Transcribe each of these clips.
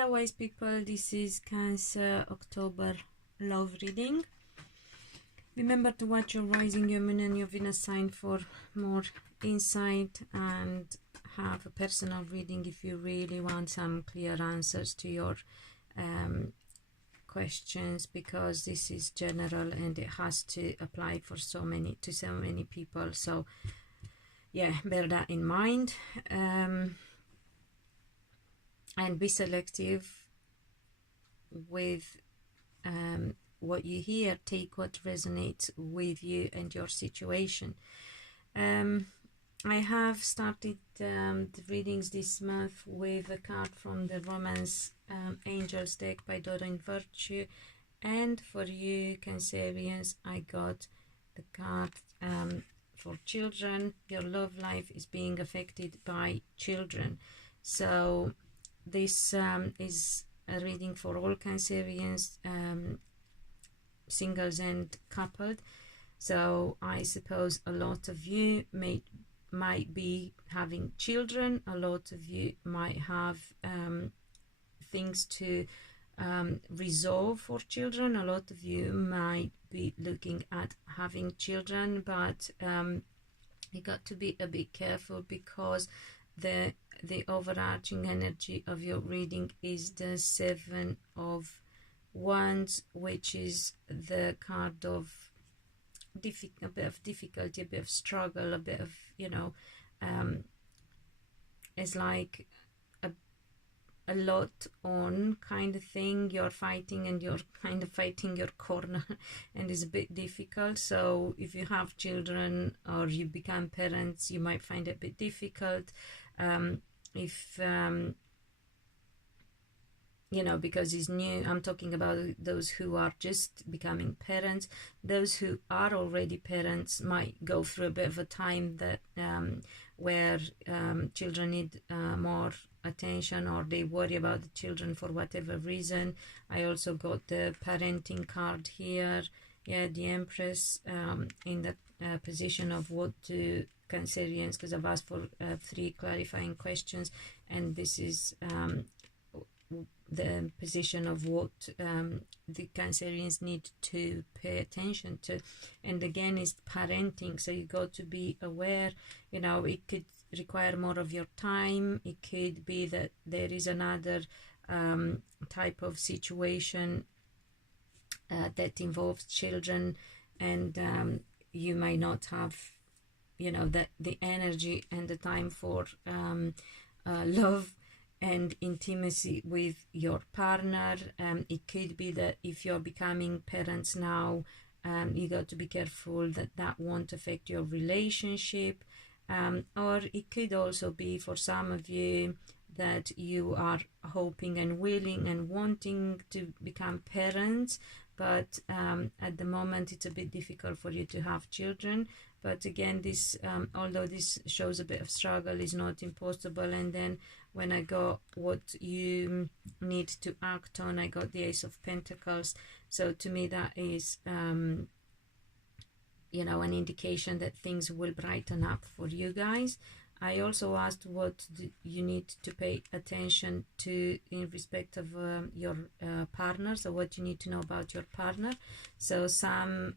Otherwise, people, this is Cancer October love reading. Remember to watch your rising, your moon and your Venus sign for more insight, and have a personal reading if you really want some clear answers to your questions, because this is general and it has to apply for so many people. So yeah, bear that in mind, and be selective with what you hear. Take what resonates with you and your situation. I have started the readings this month with a card from the Romance Angels deck by Doreen Virtue, and for you Cancerians, I got the card for children. Your love life is being affected by children. So this is a reading for all Cancerians, singles and coupled. So I suppose a lot of you might be having children. A lot of you might have things to resolve for children. A lot of you might be looking at having children, but you got to be a bit careful, because the overarching energy of your reading is the Seven of Wands, which is the card of a bit of difficulty, a bit of struggle, a bit of, you know, it's like a lot on kind of thing. You're fighting and you're kind of fighting your corner and it's a bit difficult. So if you have children or you become parents, you might find it a bit difficult. You know, because it's new. I'm talking about those who are just becoming parents. Those who are already parents might go through a bit of a time that where children need more attention, or they worry about the children for whatever reason. I also got the parenting card here. Yeah, the Empress in the position of what to Cancerians, because I've asked for 3 clarifying questions, and this is the position of what the Cancerians need to pay attention to. And again, it's parenting, so you got to be aware. You know, it could require more of your time. It could be that there is another type of situation that involves children, and you might not have, you know, that the energy and the time for love and intimacy with your partner. It could be that if you're becoming parents now, you got to be careful that that won't affect your relationship, or it could also be for some of you that you are hoping and willing and wanting to become parents, but at the moment it's a bit difficult for you to have children. But again, this although this shows a bit of struggle, is not impossible. And then when I got what you need to act on, I got the Ace of Pentacles. So to me that is you know, an indication that things will brighten up for you guys. I also asked what you need to pay attention to in respect of your partner, so what you need to know about your partner. So some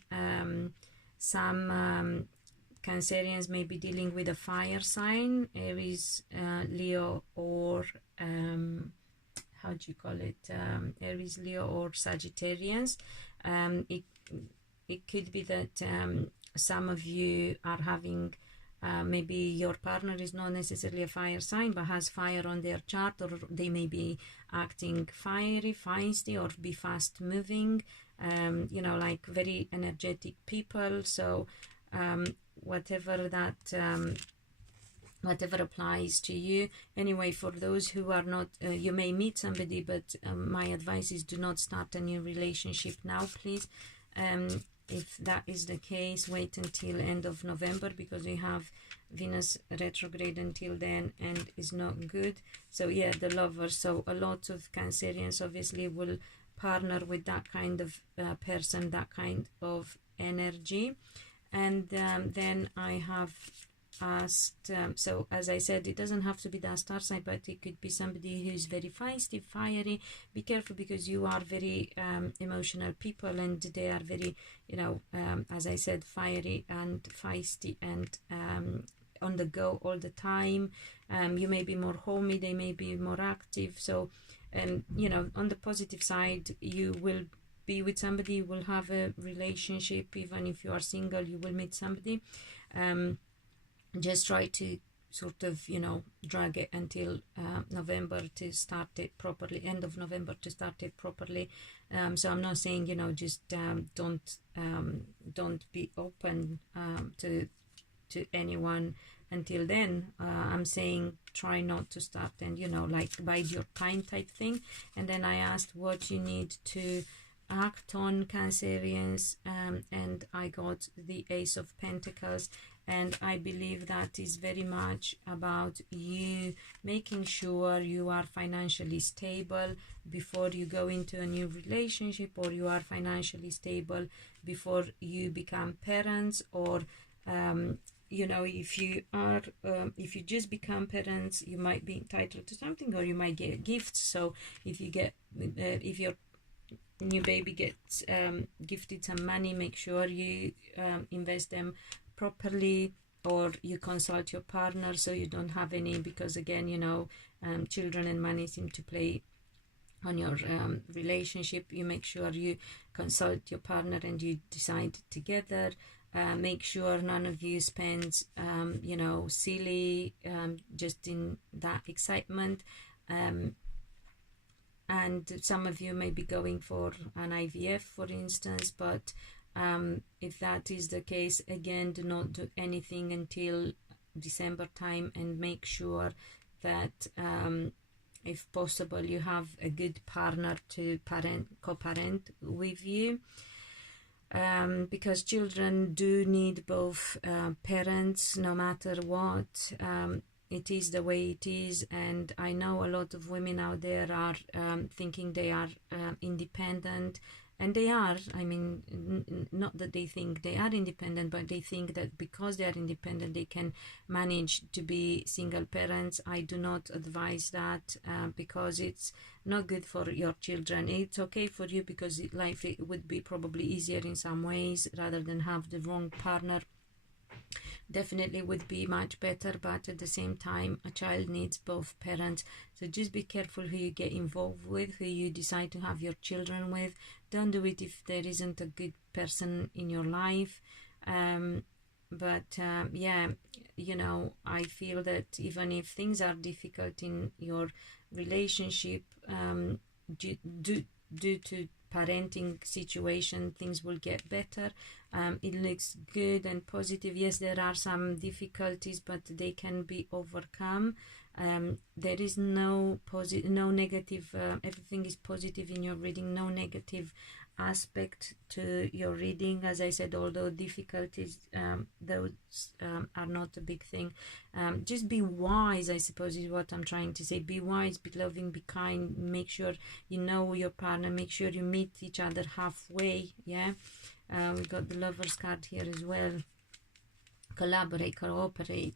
Cancerians may be dealing with a fire sign, Aries, Leo, or how do you call it, Aries, Leo, or Sagittarians. It could be that some of you are having maybe your partner is not necessarily a fire sign but has fire on their chart, or they may be acting fiery, feisty, or be fast moving, you know, like very energetic people. So whatever that whatever applies to you. Anyway, for those who are not, you may meet somebody, but my advice is do not start a new relationship now, please. If that is the case, wait until end of November, because we have Venus retrograde until then and is not good. So yeah, the Lovers. So a lot of Cancerians obviously will partner with that kind of person, that kind of energy. And then I have asked, so as I said, it doesn't have to be that star sign, but it could be somebody who's very feisty, fiery. Be careful, because you are very emotional people, and they are very, you know, as I said, fiery and feisty and on the go all the time. You may be more homey, they may be more active. So you know, on the positive side, you will be with somebody, you will have a relationship. Even if you are single, you will meet somebody. Just try to sort of, you know, drag it until November to start it properly, end of November to start it properly. So I'm not saying, you know, just don't be open to anyone until then. I'm saying try not to start, and, you know, like bide your time type thing. And then I asked what you need to act on, Cancerians, and I got the Ace of Pentacles. And I believe that is very much about you making sure you are financially stable before you go into a new relationship, or you are financially stable before you become parents, or you know, if you just become parents, you might be entitled to something, or you might get gifts. So if you get if your new baby gets gifted some money, make sure you invest them properly, or you consult your partner so you don't have any, because again, you know, children and money seem to play on your relationship. You make sure you consult your partner and you decide together. Make sure none of you spends you know, silly just in that excitement. And some of you may be going for an IVF, for instance, but if that is the case, again, do not do anything until December time, and make sure that if possible you have a good partner to co-parent with you, because children do need both parents no matter what. It is the way it is, and I know a lot of women out there are thinking they are independent. And they are. I mean, not that they think they are independent, but they think that because they are independent, they can manage to be single parents. I do not advise that, because it's not good for your children. It's okay for you, because life it would be probably easier in some ways rather than have the wrong partner. Definitely would be much better, but at the same time, a child needs both parents. So just be careful who you get involved with, who you decide to have your children with. Don't do it if there isn't a good person in your life. Yeah, you know, I feel that even if things are difficult in your relationship, due to parenting situation, things will get better. It looks good and positive. Yes, there are some difficulties, but they can be overcome. There is no negative, everything is positive in your reading, no negative aspect to your reading. As I said, although difficulties, those are not a big thing. Just be wise, I suppose, is what I'm trying to say. Be wise, be loving, be kind. Make sure you know your partner. Make sure you meet each other halfway. Yeah, we got the Lovers card here as well. Collaborate, cooperate.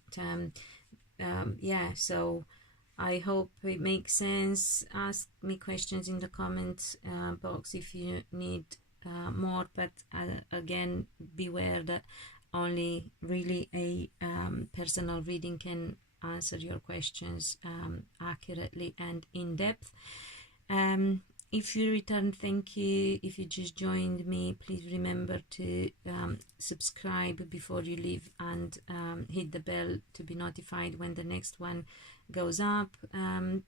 Yeah, so I hope it makes sense. Ask me questions in the comments box if you need more, but again, beware that only really a personal reading can answer your questions accurately and in depth. If you return, thank you. If you just joined me, please remember to subscribe before you leave, and hit the bell to be notified when the next one goes up.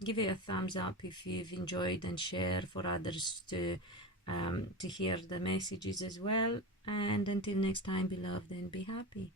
Give it a thumbs up if you've enjoyed, and share for others to hear the messages as well. And until next time, be loved and be happy.